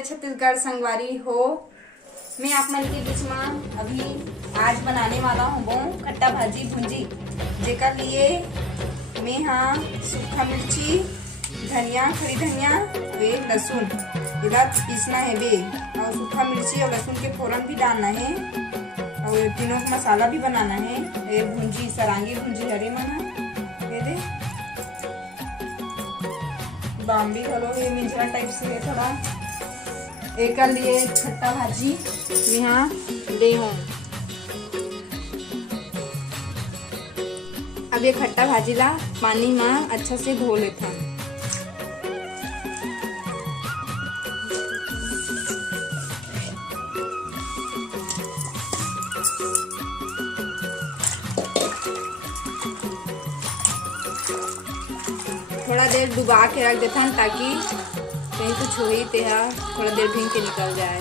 जय छत्तीसगढ़ संगवारी हो। मैं आप मन के बीच में अभी आज बनाने वाला हूँ खट्टा भाजी भुंजी, जेकर लिए मैं हाँ सूखा मिर्ची, धनिया, खड़ी धनिया वे लहसुन इला पीसना है बे, और सूखा मिर्ची और लहसुन के फोरन भी डालना है, और तीनों का मसाला भी बनाना है। ये भुंजी सरांगी भुंजी हरे मन ये दे बाम्बी घलो ये मिंजरा टाइप से है थोड़ा। एक लिए खट्टा भाजी यहाँ ले हूँ। अब ये खट्टा भाजी ला पानी में अच्छा से धो लेता हूँ। थोड़ा देर डुबा के रख देता हूँ ताकि कहीं कुछ हो ही ते थोड़ा देर भींग के निकल जाए।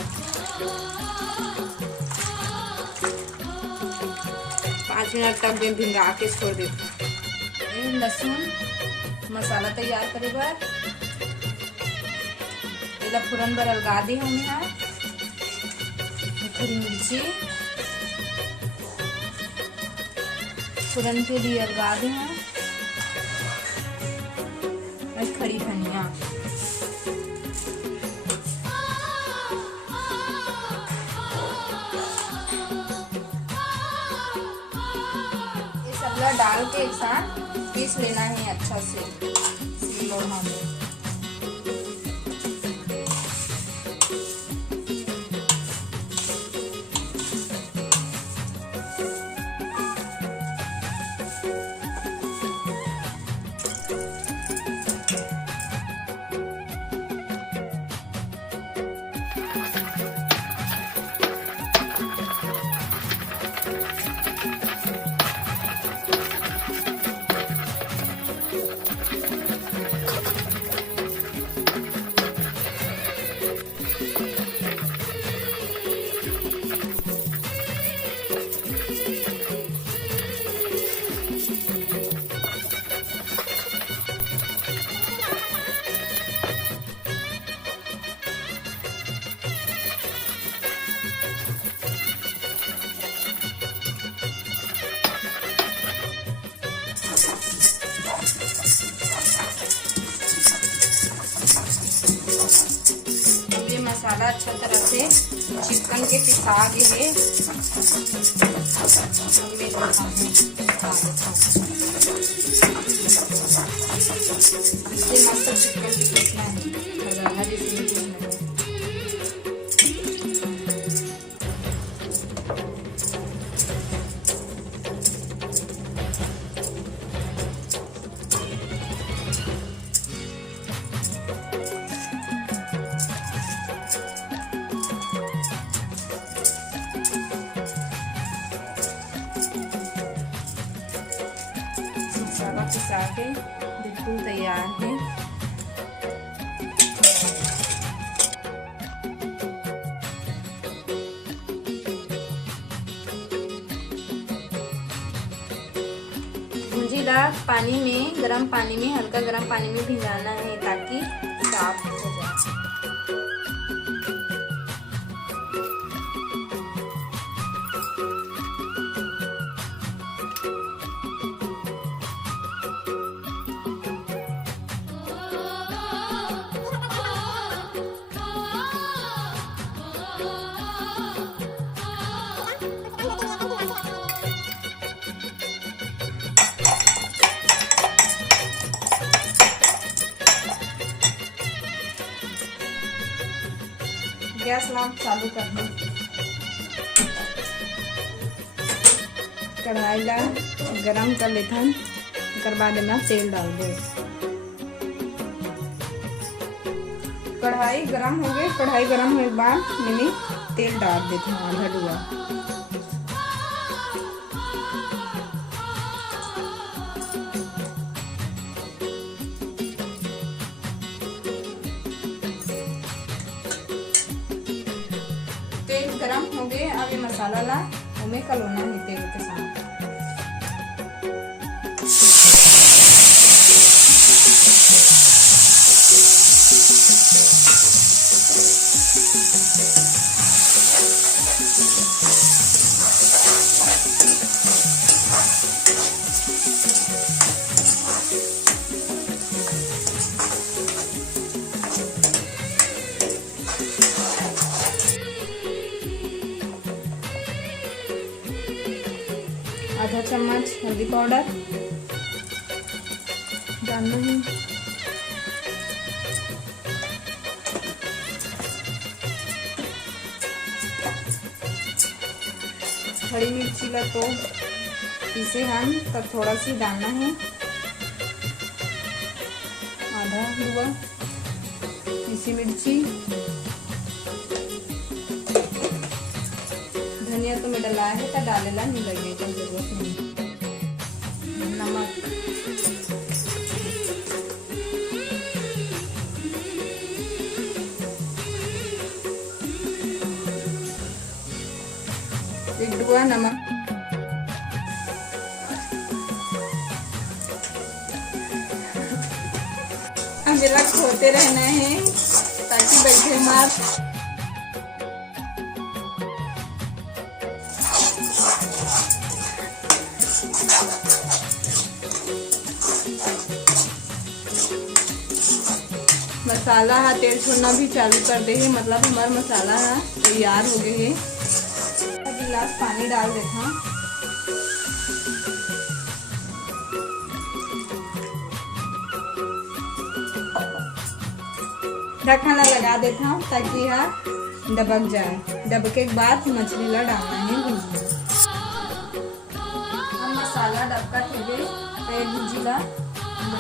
5 मिनट तक भिंगा के छोड़ देता हूँ। लहसुन मसाला तैयार करे बर एला फोरन बर अलगा दे हूँ। यहाँ खड़ी मिर्ची फोरन के लिए अलगा दे हूँ। खड़ी धनिया ये सब डाल के एक साथ पीस लेना है अच्छा से लोढ़ा में। मसाला अच्छा तरह से चिकन के पिसा गए है। मस्त चिकन की पीसना है। पिसा के बिल्कुल तैयार है। भुंजी ला पानी में गर्म पानी में हल्का गर्म पानी में भिगाना है ताकि साफ हो जाए। गैस ला चालू कर दो। कढ़ाई ला गरम कर लेता हूँ। उसके बाद में तेल डाल दो। कढ़ाई गरम हो गई। कढ़ाई गरम होने के बाद मैंने तेल डाल देता हूँ आधा डुआ। तेल गरम हो गए। अब ये मसाला ला उमें कलोना है तेल के साथ। आधा चम्मच हल्दी पाउडर डालना है। हरी मिर्ची ला तो इसे हम तब थोड़ा सी डालना है, आधा हुआ पीसी मिर्ची। धनिया तो मैं डलाया है तो डालेला नहीं लगेगा, जरूरत नहीं। नमक, एक डुआ नमक, अब जरा खोते रहना है ताकि बैठे मत। मसाला है तेल छोड़ना भी चालू कर दे, मतलब हमारा मसाला है तैयार हो गए है। एक गिलास पानी डाल देता हूँ। ढक्कन लगा देता हूँ ताकि यह दबक जाए। दबके के बाद मछली ला डालना है भुजिया। हम मसाला डबका थे तो भुजी ला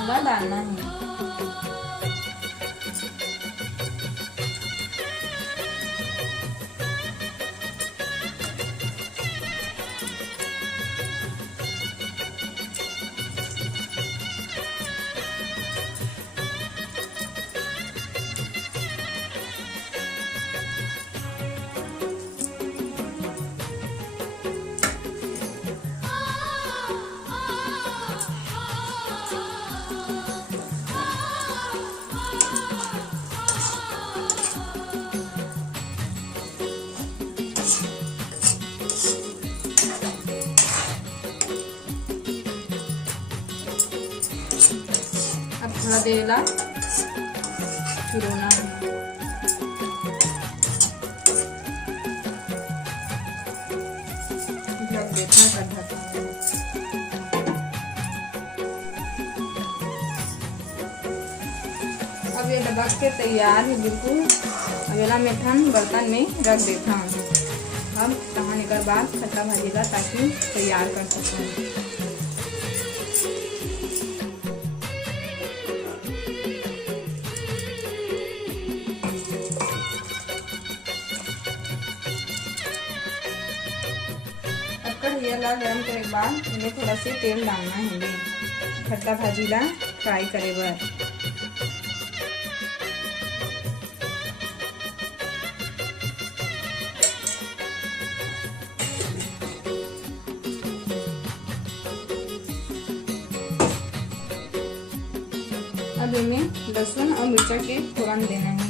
डालना है। अब थोड़ा देर ला चुरोना है। ढक देना है। अब ये दबक के तैयार है बिल्कुल। अगला मेथन बर्तन में रख देता हूँ। अब तहाने के बाद खट्टा भाजीला ताकि तैयार कर सकते हैं। कढ़ैया गरम करे के बाद इन्हें थोड़ा से तेल डालना है खट्टा भाजी ला फ्राई करे बर। अब इनमें लहसुन और मिर्चा के फोरन देना है।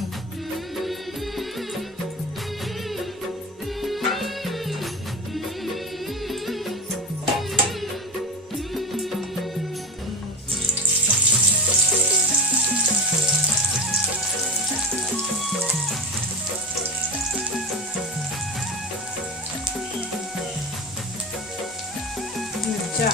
मिर्चा,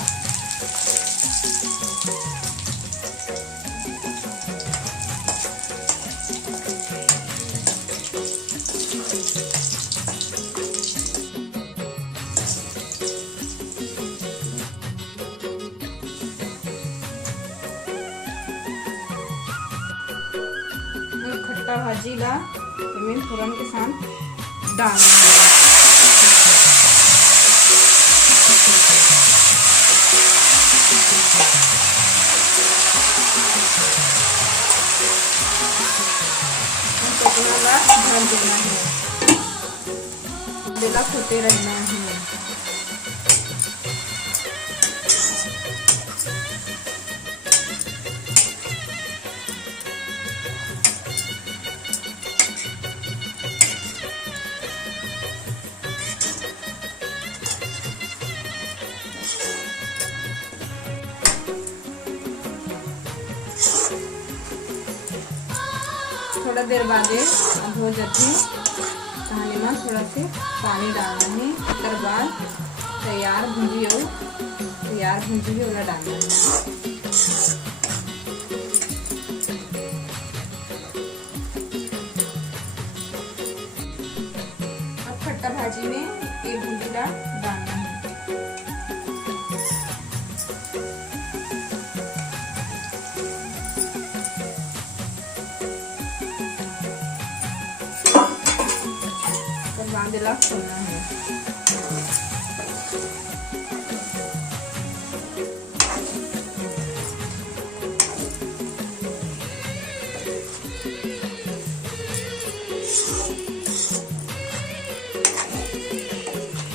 खट्टा भाजी ला इसमें फोरन के साथ डालना है। ढक देना है, बेला खोते रहना है। थोड़ा देर बाद अब हो जाती है कहानी में थोड़ा से पानी डालना है। उसके बाद तैयार भुंजी ओला डालना है। अब खट्टा भाजी में एक भुंजीला डालना है। बांधेला खोलना है।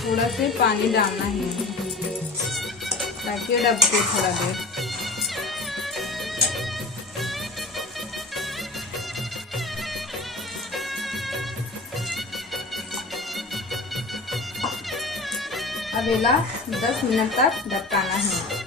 थोड़ा से पानी डालना है ताकि डबके थोड़ा देर। अब इला 10 मिनट तक ढकाना है।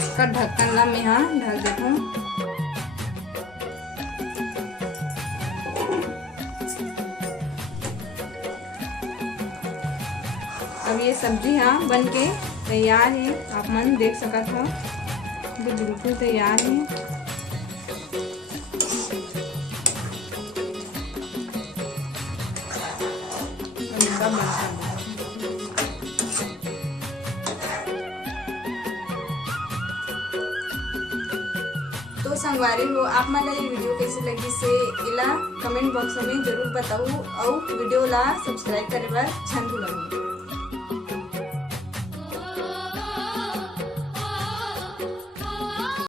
इसका ढक्कन ला मैं यहाँ ढक देता हूँ। अब ये सब्जी यहाँ बन के तैयार है। आप मन देख सका था, तो बिल्कुल तैयार है। तो संगवारी हो, आप मन ये वीडियो कैसे लगी से इला कमेंट बॉक्स में जरूर बताओ और वीडियो ला सब्सक्राइब करे बर छन भूलना।